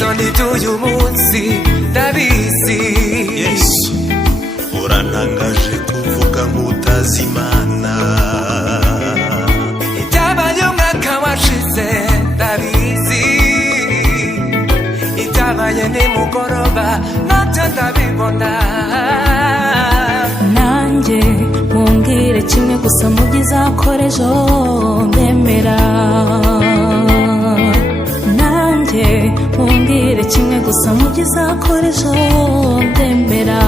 isoni ry'uyu munsi ndabizi. Yesu urantangaje kuvuga nk'utazi Imana. Itabaye umwaka washize ndabizi, itabaye nimugoroba nabyo ndabibona. Nanjye mumbwire kimwe gusa mu by'izakora ejo ndemera. Nanjye mumbwire kimwe gusa mu by'izakora ejo ndemera.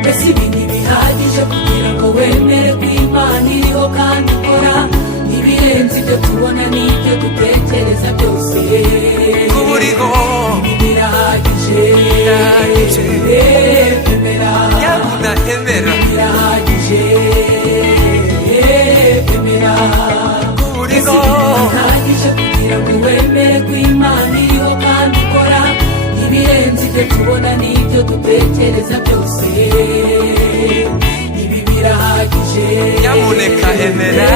Mbese ibi ntibihagije kugira ngo wemere ko Imana iriho kandi ikora ibirenze ibyo tubona n'ibyo dutekereza byose. Kuba uriho ibi birahagije. Emera nyabuna emera. birahagije. Emera Kuba uriho birahagije kugira ngo wemere ko Imana iriho kandi ikora ibirenze ibyo tubona n'ibyo dutekereza byose. Ibi birahagije. nyamuneka emera.